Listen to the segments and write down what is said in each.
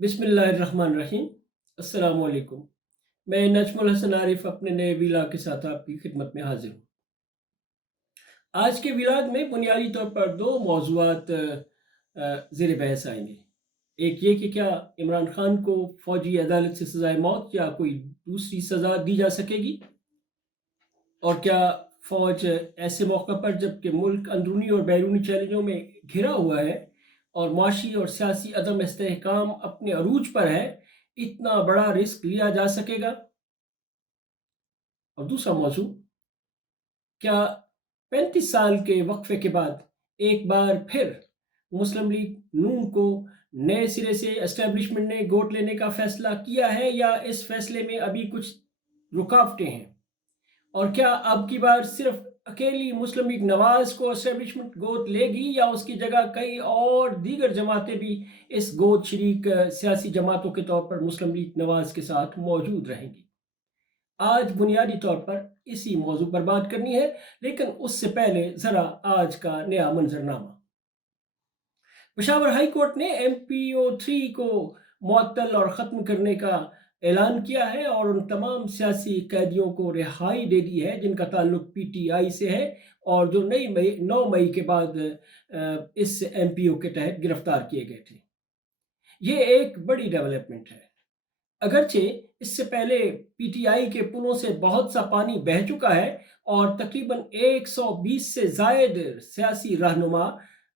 بسم اللہ الرحمن الرحیم۔ السلام علیکم۔ میں نجم الحسن عارف اپنے نئے ویلاگ کے ساتھ آپ کی خدمت میں حاضر ہوں۔ آج کے ویلاگ میں بنیادی طور پر دو موضوعات زیر بحث آئیں گے۔ ایک یہ کہ کیا عمران خان کو فوجی عدالت سے سزائے موت یا کوئی دوسری سزا دی جا سکے گی، اور کیا فوج ایسے موقع پر جب کہ ملک اندرونی اور بیرونی چیلنجوں میں گھرا ہوا ہے اور معاشی اور سیاسی عدم استحکام اپنے عروج پر ہے، اتنا بڑا رسک لیا جا سکے گا؟ اور دوسرا موضوع، کیا 35 سال کے وقفے کے بعد ایک بار پھر مسلم لیگ نون کو نئے سرے سے اسٹیبلشمنٹ نے گوٹ لینے کا فیصلہ کیا ہے، یا اس فیصلے میں ابھی کچھ رکاوٹیں ہیں؟ اور کیا اب کی بار صرف اکیلی مسلم لیگ نواز کو اسٹیبلشمنٹ گود لے گی، یا اس کی جگہ کئی اور دیگر جماعتیں بھی اس گود شریک سیاسی جماعتوں کے طور پر مسلم لیگ نواز کے ساتھ موجود رہیں گی؟ آج بنیادی طور پر اسی موضوع پر بات کرنی ہے، لیکن اس سے پہلے ذرا آج کا نیا منظرنامہ۔ پشاور ہائی کورٹ نے MPO3 کو معطل اور ختم کرنے کا اعلان کیا ہے، اور ان تمام سیاسی قیدیوں کو رہائی دے دی ہے جن کا تعلق PTI سے ہے اور جو 9 مئی کے بعد اس MPO کے تحت گرفتار کیے گئے تھے۔ یہ ایک بڑی ڈیولپمنٹ ہے۔ اگرچہ اس سے پہلے PTI کے پلوں سے بہت سا پانی بہہ چکا ہے، اور تقریباً 120 سے زائد سیاسی رہنما،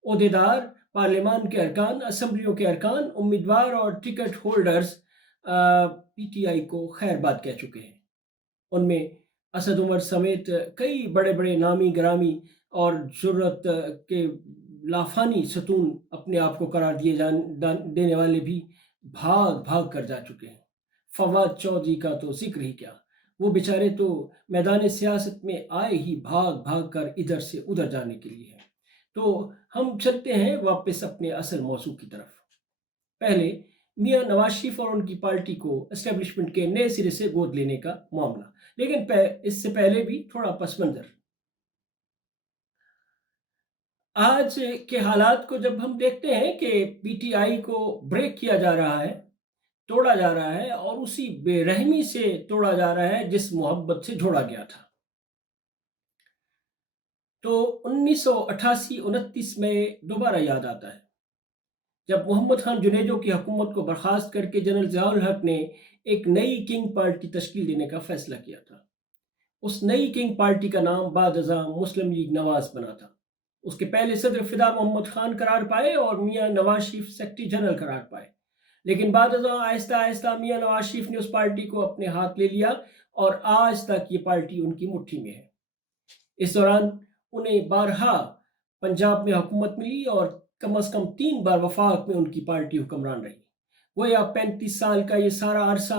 عہدیدار، پارلیمان کے ارکان، اسمبلیوں کے ارکان، امیدوار اور ٹکٹ ہولڈرز PTI کو خیر بات کہہ چکے ہیں۔ ان میں اسد عمر سمیت کئی بڑے بڑے نامی گرامی اور جرت کے لافانی ستون اپنے آپ کو قرار دینے والے بھی بھاگ بھاگ کر جا چکے ہیں۔ فواد چودھری کا تو ذکر ہی کیا، وہ بیچارے تو میدان سیاست میں آئے ہی بھاگ بھاگ کر ادھر سے ادھر جانے کے لیے ہے۔ تو ہم چلتے ہیں واپس اپنے اصل موضوع کی طرف۔ پہلے میاں نواز شریف اور ان کی پارٹی کو اسٹیبلشمنٹ کے نئے سرے سے گود لینے کا معاملہ، لیکن اس سے پہلے بھی تھوڑا پس منظر۔ آج کے حالات کو جب ہم دیکھتے ہیں کہ PTI کو بریک کیا جا رہا ہے، توڑا جا رہا ہے، اور اسی بے رحمی سے توڑا جا رہا ہے جس محبت سے جوڑا گیا تھا، تو 1988-29 میں دوبارہ یاد آتا ہے جب محمد خان جنیجو کی حکومت کو برخاست کر کے جنرل ضیاء الحق نے ایک نئی کنگ پارٹی تشکیل دینے کا فیصلہ کیا تھا۔ اس نئی کنگ پارٹی کا نام بعد ازاں مسلم لیگ نواز بنا تھا۔ اس کے پہلے صدر فدا محمد خان قرار پائے اور میاں نواز شریف سیکرٹری جنرل قرار پائے، لیکن بعد ازاں آہستہ آہستہ میاں نواز شریف نے اس پارٹی کو اپنے ہاتھ لے لیا، اور آج تک یہ پارٹی ان کی مٹھی میں ہے۔ اس دوران انہیں بارہا پنجاب میں حکومت ملی، اور کم از کم 3 بار وفاق میں ان کی پارٹی حکمران رہی۔ گویا 35 سال کا یہ سارا عرصہ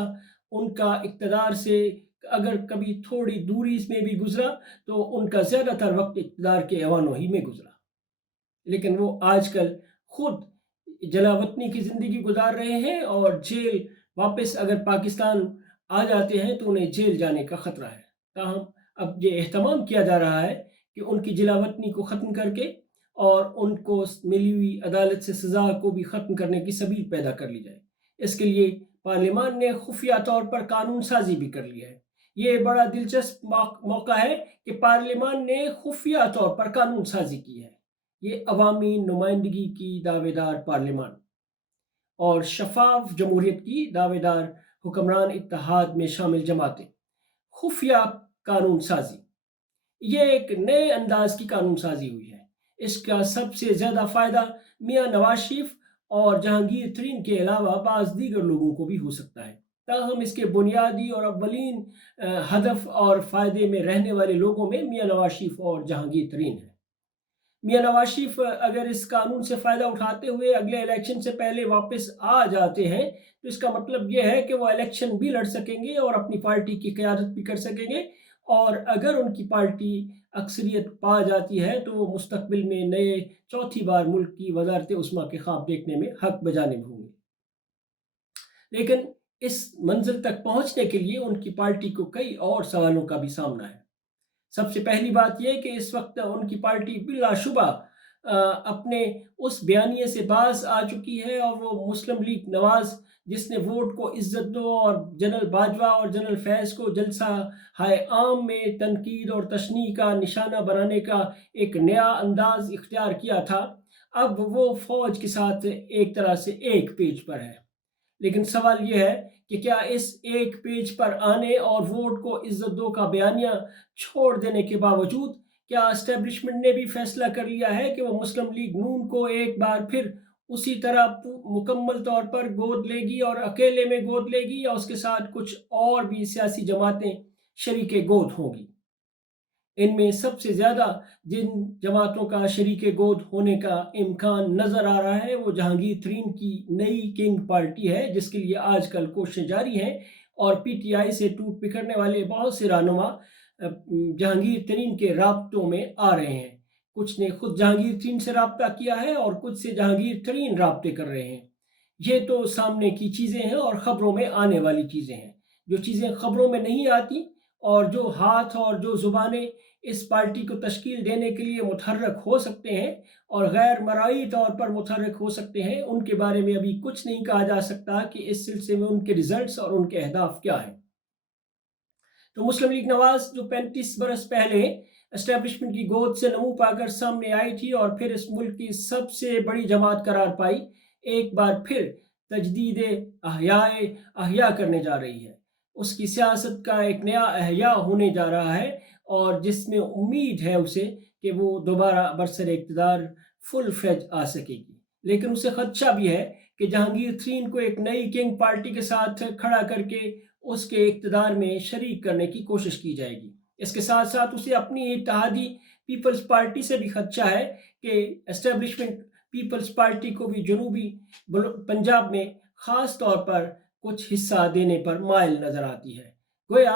ان کا اقتدار سے اگر کبھی تھوڑی دوری میں بھی گزرا تو ان کا زیادہ تر وقت اقتدار کے ایوانوں ہی میں گزرا، لیکن وہ آج کل خود جلاوطنی کی زندگی گزار رہے ہیں، اور جیل واپس اگر پاکستان آ جاتے ہیں تو انہیں جیل جانے کا خطرہ ہے۔ تاہم اب یہ اہتمام کیا جا رہا ہے کہ ان کی جلاوطنی کو ختم کر کے اور ان کو ملی ہوئی عدالت سے سزا کو بھی ختم کرنے کی سبیل پیدا کر لی جائے۔ اس کے لیے پارلیمان نے خفیہ طور پر قانون سازی بھی کر لی ہے۔ یہ بڑا دلچسپ موقع ہے کہ پارلیمان نے خفیہ طور پر قانون سازی کی ہے۔ یہ عوامی نمائندگی کی دعوے دار پارلیمان اور شفاف جمہوریت کی دعوے دار حکمران اتحاد میں شامل جماعتیں، خفیہ قانون سازی، یہ ایک نئے انداز کی قانون سازی ہوئی ہے۔ اس کا سب سے زیادہ فائدہ میاں نواز شریف اور جہانگیر ترین کے علاوہ بعض دیگر لوگوں کو بھی ہو سکتا ہے، تاہم اس کے بنیادی اور اولین ہدف اور فائدے میں رہنے والے لوگوں میں میاں نواز شریف اور جہانگیر ترین ہیں۔ میاں نواز شریف اگر اس قانون سے فائدہ اٹھاتے ہوئے اگلے الیکشن سے پہلے واپس آ جاتے ہیں تو اس کا مطلب یہ ہے کہ وہ الیکشن بھی لڑ سکیں گے اور اپنی پارٹی کی قیادت بھی کر سکیں گے، اور اگر ان کی پارٹی اکثریت پا جاتی ہے تو وہ مستقبل میں نئے چوتھی بار ملک کی وزارت عظمیٰ کے خواب دیکھنے میں حق بجانب ہوں گے۔ لیکن اس منزل تک پہنچنے کے لیے ان کی پارٹی کو کئی اور سوالوں کا بھی سامنا ہے۔ سب سے پہلی بات یہ کہ اس وقت ان کی پارٹی بلا شبہ اپنے اس بیانیے سے باز آ چکی ہے، اور وہ مسلم لیگ نواز جس نے ووٹ کو عزت دو اور جنرل باجوہ اور جنرل فیض کو جلسہ ہائے عام میں تنقید اور تشنیع کا نشانہ بنانے کا ایک نیا انداز اختیار کیا تھا، اب وہ فوج کے ساتھ ایک طرح سے ایک پیج پر ہے۔ لیکن سوال یہ ہے کہ کیا اس ایک پیج پر آنے اور ووٹ کو عزت دو کا بیانیہ چھوڑ دینے کے باوجود کیا اسٹیبلشمنٹ نے بھی فیصلہ کر لیا ہے کہ وہ مسلم لیگ نون کو ایک بار پھر اسی طرح مکمل طور پر گود لے گی اور اکیلے میں گود لے گی، یا اس کے ساتھ کچھ اور بھی سیاسی جماعتیں شریک گود ہوں گی؟ ان میں سب سے زیادہ جن جماعتوں کا شریک گود ہونے کا امکان نظر آ رہا ہے وہ جہانگیر ترین کی نئی کنگ پارٹی ہے، جس کے لیے آج کل کوششیں جاری ہیں، اور پی ٹی آئی سے ٹوٹ پکڑنے والے بہت سے رہنما جہانگیر ترین کے رابطوں میں آ رہے ہیں۔ کچھ نے خود جہانگیر ترین سے رابطہ کیا ہے اور کچھ سے جہانگیر ترین رابطے کر رہے ہیں۔ یہ تو سامنے کی چیزیں ہیں اور خبروں میں آنے والی چیزیں ہیں۔ جو چیزیں خبروں میں نہیں آتی اور جو ہاتھ اور جو زبانیں اس پارٹی کو تشکیل دینے کے لیے متحرک ہو سکتے ہیں اور غیر مرئی طور پر متحرک ہو سکتے ہیں، ان کے بارے میں ابھی کچھ نہیں کہا جا سکتا کہ اس سلسلے میں ان کے ریزلٹس اور ان کے اہداف کیا ہیں۔ تو مسلم لیگ نواز جو 35 برس پہلے اسٹیبلشمنٹ کی گود سے نمو پا کر سامنے آئی تھی اور پھر اس ملک کی سب سے بڑی جماعت قرار پائی، ایک بار پھر تجدید احیاء کرنے جا رہی ہے۔ اس کی سیاست کا ایک نیا احیاء ہونے جا رہا ہے، اور جس میں امید ہے اسے کہ وہ دوبارہ برسر اقتدار فل فلیج آ سکے گی۔ لیکن اسے خدشہ بھی ہے کہ جہانگیر ترین کو ایک نئی کنگ پارٹی کے ساتھ کھڑا کر کے اس کے اقتدار میں شریک کرنے کی کوشش کی جائے گی۔ اس کے ساتھ ساتھ اسے اپنی اتحادی پیپلز پارٹی سے بھی خدشہ ہے کہ اسٹیبلشمنٹ پیپلز پارٹی کو بھی جنوبی پنجاب میں خاص طور پر کچھ حصہ دینے پر مائل نظر آتی ہے۔ گویا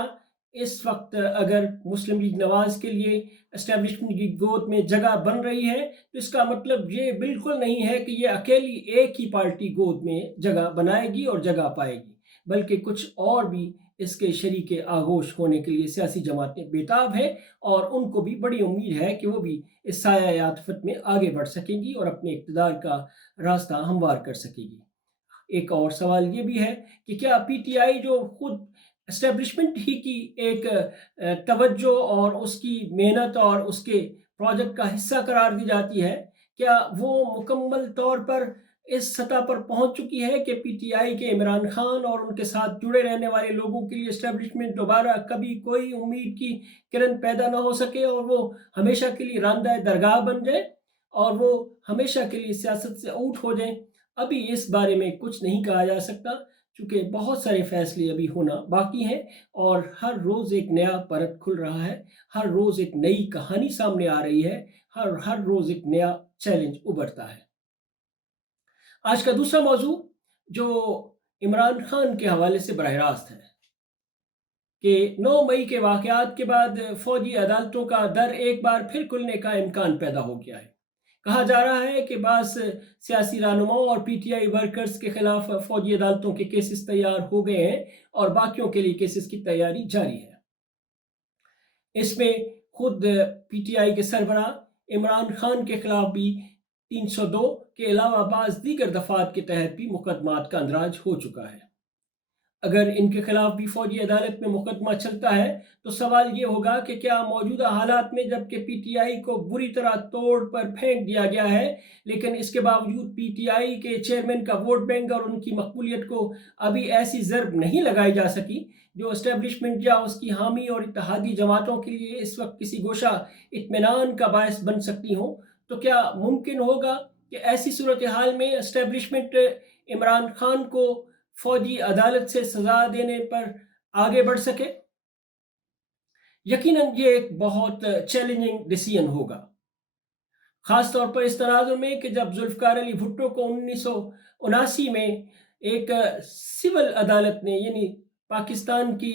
اس وقت اگر مسلم لیگ نواز کے لیے اسٹیبلشمنٹ کی گود میں جگہ بن رہی ہے تو اس کا مطلب یہ بالکل نہیں ہے کہ یہ اکیلی ایک ہی پارٹی گود میں جگہ بنائے گی اور جگہ پائے گی، بلکہ کچھ اور بھی اس کے شریک آغوش ہونے کے لیے سیاسی جماعتیں بیتاب ہیں، اور ان کو بھی بڑی امید ہے کہ وہ بھی اس سایہ عاطفت میں آگے بڑھ سکیں گی اور اپنے اقتدار کا راستہ ہموار کر سکے گی۔ ایک اور سوال یہ بھی ہے کہ کیا پی ٹی آئی جو خود اسٹیبلشمنٹ ہی کی ایک توجہ اور اس کی محنت اور اس کے پروجیکٹ کا حصہ قرار دی جاتی ہے، کیا وہ مکمل طور پر اس سطح پر پہنچ چکی ہے کہ پی ٹی آئی کے عمران خان اور ان کے ساتھ جڑے رہنے والے لوگوں کے لیے اسٹیبلشمنٹ دوبارہ کبھی کوئی امید کی کرن پیدا نہ ہو سکے اور وہ ہمیشہ کے لیے راندہ درگاہ بن جائے اور وہ ہمیشہ کے لیے سیاست سے آؤٹ ہو جائیں؟ ابھی اس بارے میں کچھ نہیں کہا جا سکتا، چونکہ بہت سارے فیصلے ابھی ہونا باقی ہیں، اور ہر روز ایک نیا پرت کھل رہا ہے، ہر روز ایک نئی کہانی سامنے آ رہی ہے، ہر روز ایک نیا چیلنج ابھرتا ہے۔ آج کا دوسرا موضوع جو عمران خان کے حوالے سے براہ راست ہے کہ 9 مئی کے واقعات کے بعد فوجی عدالتوں کا در ایک بار پھر کھلنے کا امکان پیدا ہو گیا ہے۔ کہا جا رہا ہے کہ بعض سیاسی رہنماؤں اور پی ٹی آئی ورکرز کے خلاف فوجی عدالتوں کے کیسز تیار ہو گئے ہیں اور باقیوں کے لیے کیسز کی تیاری جاری ہے۔ اس میں خود پی ٹی آئی کے سربراہ عمران خان کے خلاف بھی 302 کے علاوہ بعض دیگر دفعات کے تحت بھی مقدمات کا اندراج ہو چکا ہے۔ اگر ان کے خلاف بھی فوجی عدالت میں مقدمہ چلتا ہے تو سوال یہ ہوگا کہ کیا موجودہ حالات میں جبکہ پی ٹی آئی کو بری طرح توڑ پر پھینک دیا گیا ہے، لیکن اس کے باوجود پی ٹی آئی کے چیئرمین کا ووٹ بینک اور ان کی مقبولیت کو ابھی ایسی ضرب نہیں لگائی جا سکی جو اسٹیبلشمنٹ یا اس کی حامی اور اتحادی جماعتوں کے لیے اس وقت کسی گوشہ اطمینان کا باعث بن سکتی ہوں، تو کیا ممکن ہوگا کہ ایسی صورتحال میں اسٹیبلشمنٹ عمران خان کو فوجی عدالت سے سزا دینے پر آگے بڑھ سکے؟ یقیناً یہ ایک بہت چیلنجنگ ڈیسیژن ہوگا، خاص طور پر اس تناظر میں کہ جب ذوالفقار علی بھٹو کو 1979 میں ایک سول عدالت نے یعنی پاکستان کی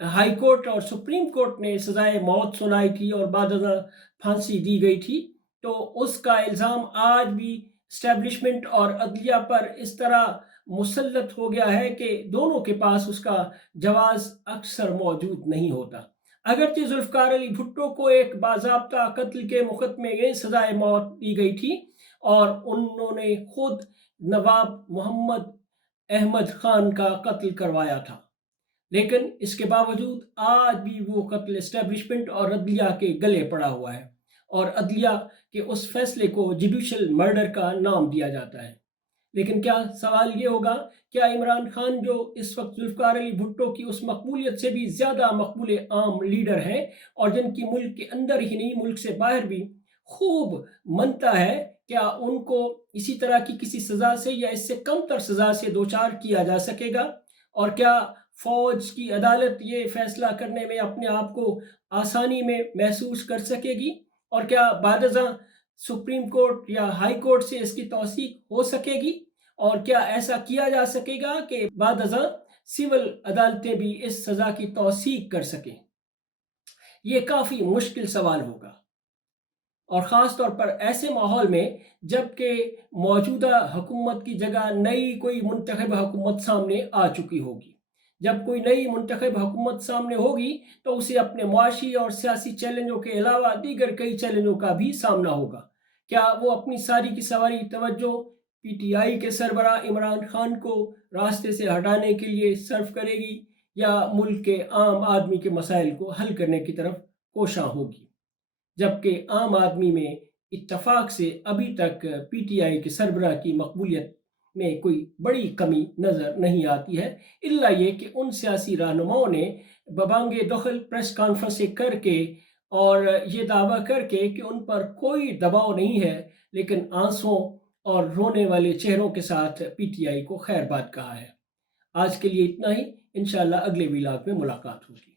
ہائی کورٹ اور سپریم کورٹ نے سزائے موت سنائی تھی اور بعد ازاں پھانسی دی گئی تھی، تو اس کا الزام آج بھی اسٹیبلشمنٹ اور عدلیہ پر اس طرح مسلط ہو گیا ہے کہ دونوں کے پاس اس کا جواز اکثر موجود نہیں ہوتا۔ اگرچہ ذوالفقار علی بھٹو کو ایک باضابطہ قتل کے مقدمے میں سزائے موت دی گئی تھی اور انہوں نے خود نواب محمد احمد خان کا قتل کروایا تھا، لیکن اس کے باوجود آج بھی وہ قتل اسٹیبلشمنٹ اور عدلیہ کے گلے پڑا ہوا ہے اور عدلیہ کے اس فیصلے کو جوڈیشل مرڈر کا نام دیا جاتا ہے۔ لیکن کیا سوال یہ ہوگا، کیا عمران خان جو اس وقت ذوالفقار علی بھٹو کی اس مقبولیت سے بھی زیادہ مقبول عام لیڈر ہیں اور جن کی ملک کے اندر ہی نہیں ملک سے باہر بھی خوب منتا ہے، کیا ان کو اسی طرح کی کسی سزا سے یا اس سے کم تر سزا سے دوچار کیا جا سکے گا؟ اور کیا فوج کی عدالت یہ فیصلہ کرنے میں اپنے آپ کو آسانی میں محسوس کر سکے گی؟ اور کیا بعد ازاں سپریم کورٹ یا ہائی کورٹ سے اس کی توثیق ہو سکے گی؟ اور کیا ایسا کیا جا سکے گا کہ بعد ازاں سول عدالتیں بھی اس سزا کی توثیق کر سکیں؟ یہ کافی مشکل سوال ہوگا، اور خاص طور پر ایسے ماحول میں جب کہ موجودہ حکومت کی جگہ نئی کوئی منتخب حکومت سامنے آ چکی ہوگی۔ جب کوئی نئی منتخب حکومت سامنے ہوگی تو اسے اپنے معاشی اور سیاسی چیلنجوں کے علاوہ دیگر کئی چیلنجوں کا بھی سامنا ہوگا۔ کیا وہ اپنی ساری کی ساری توجہ پی ٹی آئی کے سربراہ عمران خان کو راستے سے ہٹانے کے لیے صرف کرے گی یا ملک کے عام آدمی کے مسائل کو حل کرنے کی طرف کوشاں ہوگی؟ جبکہ عام آدمی میں اتفاق سے ابھی تک پی ٹی آئی کے سربراہ کی مقبولیت میں کوئی بڑی کمی نظر نہیں آتی ہے، الا یہ کہ ان سیاسی رہنماؤں نے ببانگ دخل پریس کانفرنسیں کر کے اور یہ دعویٰ کر کے کہ ان پر کوئی دباؤ نہیں ہے، لیکن آنسوں اور رونے والے چہروں کے ساتھ پی ٹی آئی کو خیر بات کہا ہے۔ آج کے لیے اتنا ہی، انشاءاللہ اگلے ویلاگ میں ملاقات ہوگی۔